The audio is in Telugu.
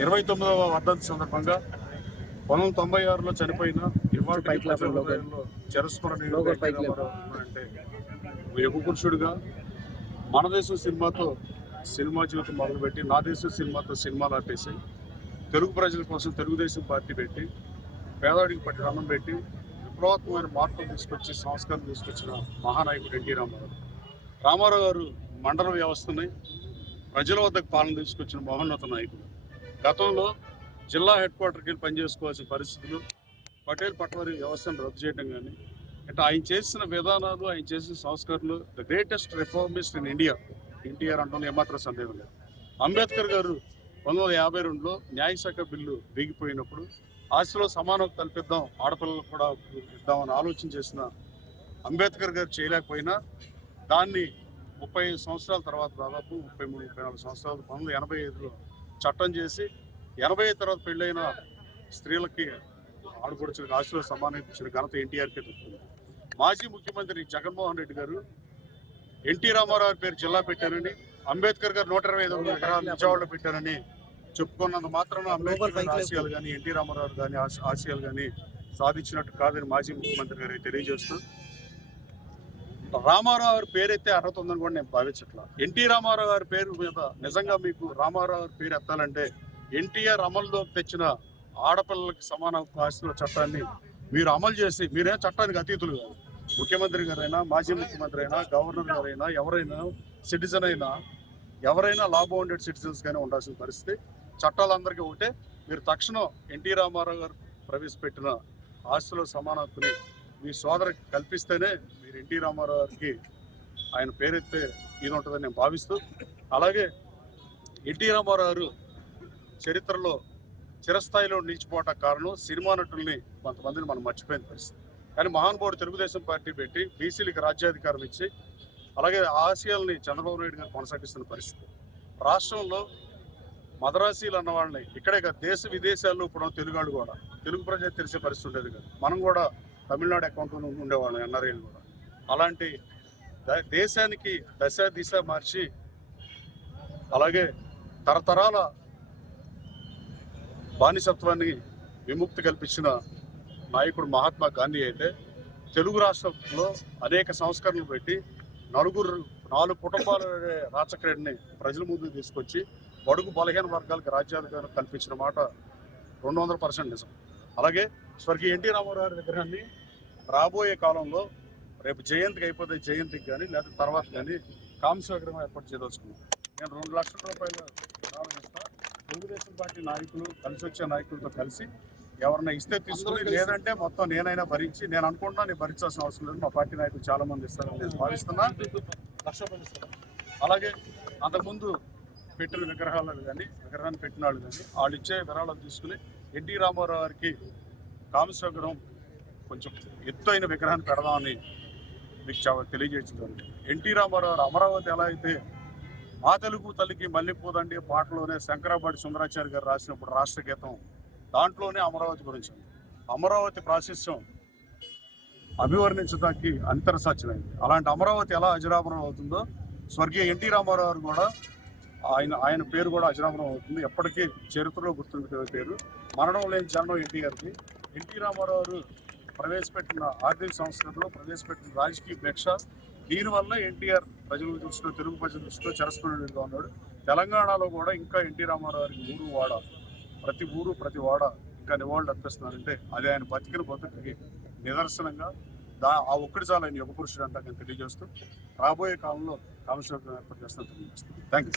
29వ వర్ధంతి సందర్భంగా 1996లో చనిపోయిన ఇవాళ చిరస్మరణీయులు అంటే యుగ పురుషుడిగా మన దేశం సినిమాతో సినిమా జీవితం మొదలుపెట్టి నా దేశం సినిమాతో సినిమాలు ఆపేసి తెలుగు ప్రజల కోసం తెలుగుదేశం పార్టీ పెట్టి పేదవాడికి పట్టి అన్నం పెట్టి విప్లవాత్మకమైన మార్పులు తీసుకొచ్చి సంస్కారం తీసుకొచ్చిన మహానాయకుడు ఎన్టీ రామారావు. రామారావు గారు మండల వ్యవస్థని ప్రజల వద్దకు పాలన తీసుకొచ్చిన మహోన్నత నాయకుడు. గతంలో జిల్లా హెడ్ క్వార్టర్కి వెళ్ళి పనిచేసుకోవాల్సిన పరిస్థితులు, పటేల్ పట్వారీ వ్యవస్థను రద్దు చేయడం కానీ, అంటే ఆయన చేసిన విధానాలు, ఆయన చేసిన సంస్కరణలు the greatest reformist in India NTR అంటాం ఏమాత్రం సందేహం లేదు. అంబేద్కర్ గారు 1952లో న్యాయశాఖ బిల్లు బిగిపోయినప్పుడు ఆస్తిలో సమానం కల్పిద్దాం, ఆడపిల్లలకు కూడా ఇద్దామని ఆలోచన చేసిన అంబేద్కర్ గారు చేయలేకపోయినా దాన్ని 35 సంవత్సరాల తర్వాత, దాదాపు 33-34 సంవత్సరాలు 1985లో చట్టం చేసి 85 తర్వాత పెళ్ళైన స్త్రీలకి ఆడపడుచులకు ఆస్తిలో సమానం ఇచ్చిన ఘనత ఎన్టీఆర్కే దొరుకుతుంది. మాజీ ముఖ్యమంత్రి జగన్మోహన్ రెడ్డి గారు ఎన్టీ రామారావు పేరు జిల్లా పెట్టారని, అంబేద్కర్ గారు 125 ఎకరాలు నిజావాడలో పెట్టారని చెప్పుకున్నంత మాత్రాన అంబేద్కర్ గారి ఆశయాలు కానీ, ఎన్టీ రామారావు కానీ ఆశయాలు కానీ సాధించినట్టు కాదని మాజీ ముఖ్యమంత్రి గారికి తెలియజేస్తూ, రామారావు గారి పేరైతే అర్హత ఉందని కూడా నేను భావించట్లా. ఎన్టీ రామారావు గారి పేరు మీద నిజంగా మీకు రామారావు గారి పేరు ఎత్తాలంటే ఎన్టీఆర్ అమలులోకి తెచ్చిన ఆడపిల్లలకి సమాన ఆస్తిలో చట్టాన్ని మీరు అమలు చేసి, మీరేం చట్టానికి అతీతులు కాదు. ముఖ్యమంత్రి గారైనా, మాజీ ముఖ్యమంత్రి అయినా, గవర్నర్ గారైనా, ఎవరైనా సిటిజన్ అయినా, ఎవరైనా లా బౌండెడ్ సిటిజన్స్ గానే ఉండాల్సిన పరిస్థితి. చట్టాలందరికీ ఒకటే. మీరు తక్షణం ఎన్టీ రామారావు గారు ప్రవేశపెట్టిన ఆస్తిలో సమాన హక్కుని మీ సోదరికి కల్పిస్తేనే మీరు ఎన్టీ రామారావు గారికి ఆయన పేరెత్తే ఇది ఉంటుందని నేను భావిస్తూ, అలాగే ఎన్టీ రామారావు గారు చరిత్రలో చిరస్థాయిలో నిలిచిపోవటానికి కారణం సినిమా నటుల్ని కొంతమందిని మనం మర్చిపోయిన పరిస్థితి. కానీ మహానుభావుడు తెలుగుదేశం పార్టీ పెట్టి బీసీలకు రాజ్యాధికారం ఇచ్చి, అలాగే ఆశయాల్ని చంద్రబాబు నాయుడు గారు కొనసాగిస్తున్న పరిస్థితి. రాష్ట్రంలో మదరాసీలు అన్న వాళ్ళని ఇక్కడే కాదు, దేశ విదేశాల్లో ఇప్పుడు తెలుగు కూడా, తెలుగు ప్రజలు తెలిసే పరిస్థితి ఉండేది కాదు. మనం కూడా తమిళనాడు అకౌంట్లో ఉండేవాళ్ళం, ఎన్ఆర్ఐలు కూడా. అలాంటి దేశానికి దశ దిశ మార్చి, అలాగే తరతరాల బానిసత్వాన్ని విముక్తి కల్పించిన నాయకుడు మహాత్మా గాంధీ అయితే, తెలుగు రాష్ట్రంలో అనేక సంస్కరణలు పెట్టి 4 కుటుంబాల రాచక్రేడిని ప్రజల ముందుకు తీసుకొచ్చి బడుగు బలహీన వర్గాలకు రాజ్యాధికారం కల్పించిన మాట 200% నిజం. అలాగే స్వర్గీయ ఎన్టీ రామారావు గారి విగ్రహాన్ని రాబోయే కాలంలో రేపు జయంతికి అయిపోతే జయంతికి కానీ, లేదా తర్వాత కానీ కాంస్య విగ్రహం ఏర్పాటు చేయదలుచుకున్నాం. నేను 2 లక్షల రూపాయలు ఇస్తా. తెలుగుదేశం పార్టీ నాయకులు, కలిసి వచ్చే నాయకులతో కలిసి ఎవరన్నా ఇస్తే తీసుకుని, లేదంటే మొత్తం నేనైనా భరించి, నేను అనుకుంటున్నా నేను భరించాల్సిన అవసరం లేదు, మా పార్టీ నాయకులు చాలా మంది ఇస్తారని నేను భావిస్తున్నా. అలాగే అంతకుముందు పెట్టిన విగ్రహాలను కానీ, విగ్రహాన్ని పెట్టిన వాళ్ళు కానీ, వాళ్ళు ఇచ్చే విరాళాలు తీసుకుని ఎన్టీ రామారావు గారికి కాంస్య విగ్రహం, కొంచెం ఎత్తైన విగ్రహాన్ని పెడదామని మీకు తెలియజేస్తుంది. ఎన్టీ రామారావు అమరావతి ఎలా అయితే మా తెలుగు తల్లికి మల్లెపూదండి పాటలోనే శంకరాబాడి సుందరాచార్య గారు రాసినప్పుడు రాష్ట్ర గీతం, దాంట్లోనే అమరావతి గురించి, అమరావతి ప్రాశస్యం అభివర్ణించడానికి అంతరసాధ్యమైంది. అలాంటి అమరావతి ఎలా అజరామరం అవుతుందో, స్వర్గీయ ఎన్టీ రామారావు కూడా ఆయన పేరు కూడా అజరామరం అవుతుంది. ఎప్పటికీ చరిత్రలో గుర్తుండే పేరు. మరణం లేని జనం ఎన్టీఆర్కి. ఎన్టీ రామారావు ప్రవేశపెట్టిన ఆర్థిక సంస్కరణలో, ప్రవేశపెట్టిన రాజకీయ భిక్ష, దీనివల్ల ఎన్టీఆర్ ప్రజల దృష్టిలో, తెలుగు ప్రజల దృష్టిలో చిరస్మరణీయుడిగా ఉన్నాడు. తెలంగాణలో కూడా ఇంకా ఎన్టీ రామారావు గారికి ప్రతి ఊరు ప్రతి వాడ ఇంకా నివాళులు అర్పిస్తున్నారంటే అది ఆయన బతికిన బతుకుకి నిదర్శనంగా. ఆ ఒక్కటి చాలా ఆయన యుగ పురుషుడు అంతా తెలియజేస్తూ, రాబోయే కాలంలో కాంస్య విగ్రహం ఏర్పాటు చేస్తాను తెలియజేస్తాను. Thank you.